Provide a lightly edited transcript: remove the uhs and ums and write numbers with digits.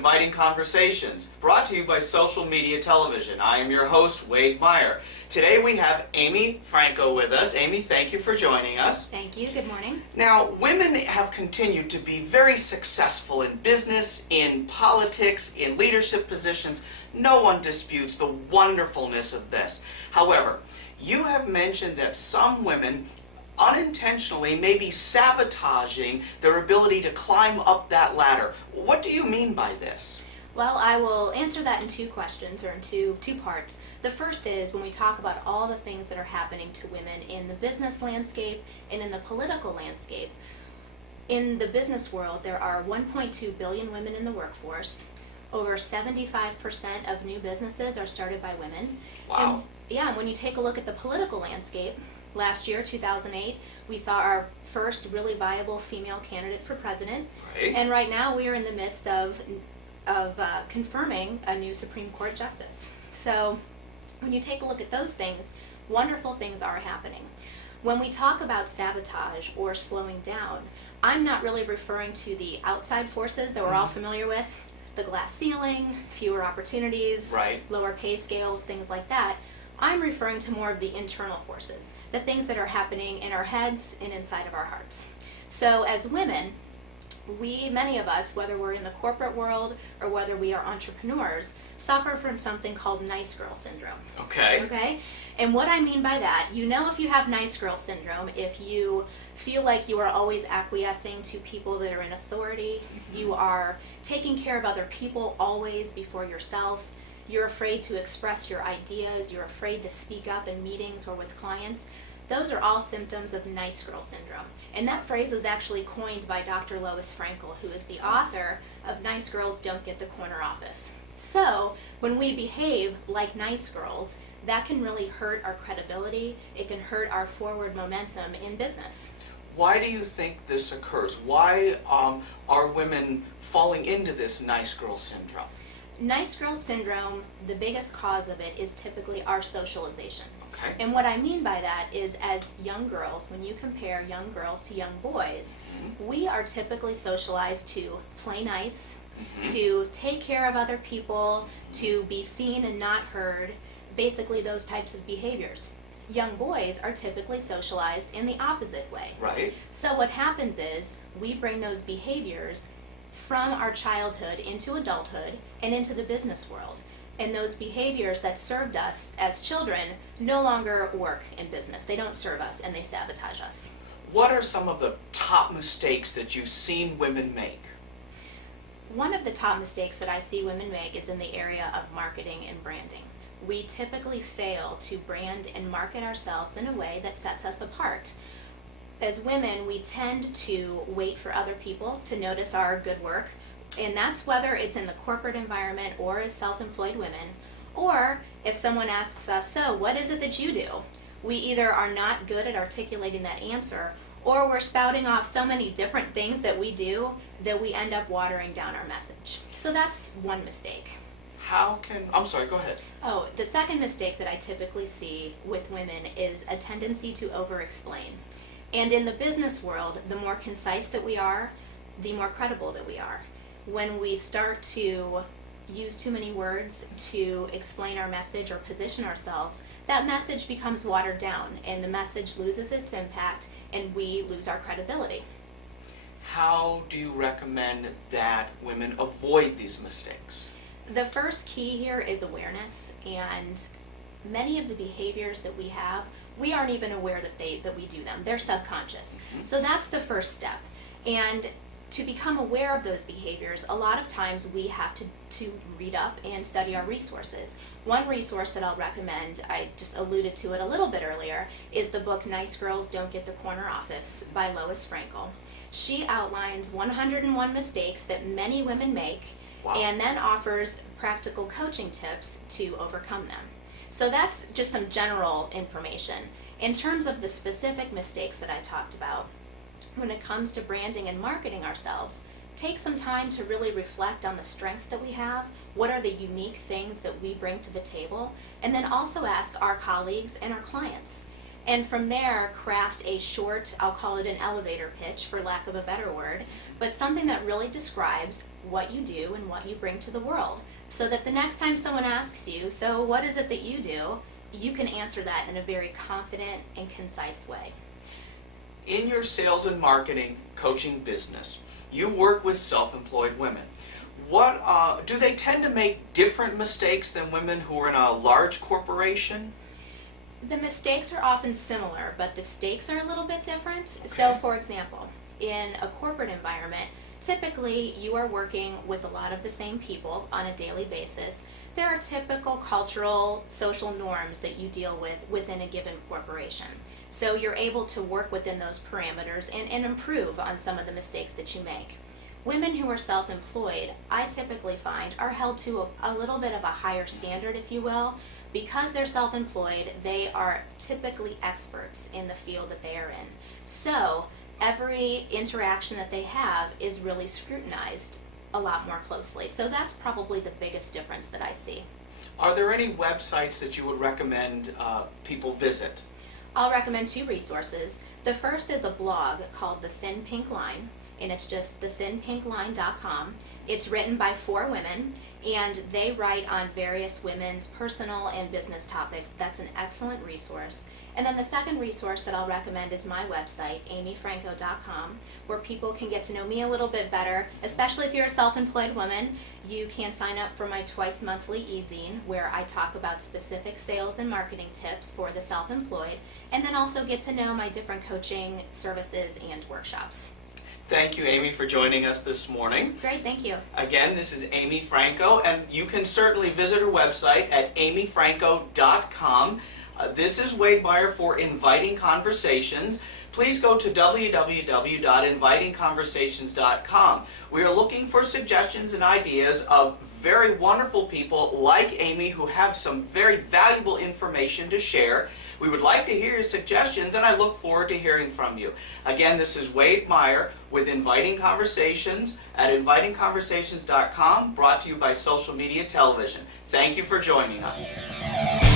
Inviting Conversations, brought to you by Social Media Television. I am your host, Wade Meyer. Today we have Amy Franko with us. Amy, thank you for joining us. Thank you. Good morning. Now, women have continued to be very successful in business, in politics, in leadership positions. No one disputes the wonderfulness of this. However, you have mentioned that some women unintentionally may be sabotaging their ability to climb up that ladder. What do you mean by this? Well, I will answer that in two questions, or in two parts. The first is when we talk about all the things that are happening to women in the business landscape and in the political landscape. In the business world, there are 1.2 billion women in the workforce. Over 75% of new businesses are started by women. Wow. And when you take a look at the political landscape, last year, 2008, we saw our first really viable female candidate for president. Right. And right now we are in the midst of confirming a new Supreme Court justice. So when you take a look at those things, wonderful things are happening. When we talk about sabotage or slowing down, I'm not really referring to the outside forces that we're all familiar with, the glass ceiling, fewer opportunities, right, lower pay scales, things like that. I'm referring to more of the internal forces, the things that are happening in our heads and inside of our hearts. So as women, many of us, whether we're in the corporate world or whether we are entrepreneurs, suffer from something called nice girl syndrome. Okay. And what I mean by that, if you have nice girl syndrome, if you feel like you are always acquiescing to people that are in authority, you are taking care of other people always before yourself, you're afraid to express your ideas, you're afraid to speak up in meetings or with clients, those are all symptoms of nice girl syndrome. And that phrase was actually coined by Dr. Franko, who is the author of Nice Girls Don't Get the Corner Office. So when we behave like nice girls, that can really hurt our credibility, it can hurt our forward momentum in business. Why do you think this occurs? Why are women falling into this nice girl syndrome? Nice girl syndrome, the biggest cause of it is typically our socialization. Okay. And what I mean by that is, as young girls, when you compare young girls to young boys, we are typically socialized to play nice, to take care of other people, to be seen and not heard, basically those types of behaviors. Young boys are typically socialized in the opposite way. Right. So what happens is we bring those behaviors from our childhood into adulthood and into the business world. And those behaviors that served us as children no longer work in business. They don't serve us and they sabotage us. What are some of the top mistakes that you've seen women make? One of the top mistakes that I see women make is in the area of marketing and branding. We typically fail to brand and market ourselves in a way that sets us apart. As women, we tend to wait for other people to notice our good work, and that's whether it's in the corporate environment or as self-employed women, or if someone asks us, so what is it that you do? We either are not good at articulating that answer, or we're spouting off so many different things that we do that we end up watering down our message. So that's one mistake. I'm sorry, go ahead. Oh, the second mistake that I typically see with women is a tendency to over-explain. And in the business world, the more concise that we are, the more credible that we are. When we start to use too many words to explain our message or position ourselves, that message becomes watered down and the message loses its impact and we lose our credibility. How do you recommend that women avoid these mistakes? The first key here is awareness, and many of the behaviors that we have, we aren't even aware that we do them. They're subconscious. So that's the first step. And to become aware of those behaviors, a lot of times we have to read up and study our resources. One resource that I'll recommend, I just alluded to it a little bit earlier, is the book Nice Girls Don't Get the Corner Office by Wade Meyer. She outlines 101 mistakes that many women make. Wow. And then offers practical coaching tips to overcome them. So that's just some general information. In terms of the specific mistakes that I talked about, when it comes to branding and marketing ourselves, take some time to really reflect on the strengths that we have, what are the unique things that we bring to the table, and then also ask our colleagues and our clients. And from there, craft a short, I'll call it an elevator pitch for lack of a better word, but something that really describes what you do and what you bring to the world, so that the next time someone asks you, so what is it that you do, you can answer that in a very confident and concise way. In your sales and marketing coaching business, you work with self-employed women. What do they tend to make different mistakes than women who are in a large corporation? The mistakes are often similar, but the stakes are a little bit different. Okay. So, for example, in a corporate environment, typically you are working with a lot of the same people on a daily basis. There are typical cultural, social norms that you deal with within a given corporation. So you're able to work within those parameters and improve on some of the mistakes that you make. Women who are self-employed, I typically find, are held to a little bit of a higher standard, if you will. Because they're self-employed, they are typically experts in the field that they are in. So every interaction that they have is really scrutinized a lot more closely. So that's probably the biggest difference that I see. Are there any websites that you would recommend people visit? I'll recommend 2 resources. The first is a blog called The Thin Pink Line, and it's just thethinpinkline.com. It's written by 4 women, and they write on various women's personal and business topics. That's an excellent resource. And then the second resource that I'll recommend is my website, amyfranko.com, where people can get to know me a little bit better, especially if you're a self-employed woman. You can sign up for my twice monthly e-zine, where I talk about specific sales and marketing tips for the self-employed, and then also get to know my different coaching services and workshops. Thank you, Amy, for joining us this morning. Great, thank you. Again, this is Amy Franko, and you can certainly visit her website at amyfranko.com. This is Wade Meyer for Inviting Conversations. Please go to www.invitingconversations.com. We are looking for suggestions and ideas of very wonderful people like Amy who have some very valuable information to share. We would like to hear your suggestions, and I look forward to hearing from you. Again, this is Wade Meyer with Inviting Conversations at invitingconversations.com, brought to you by Social Media Television. Thank you for joining us.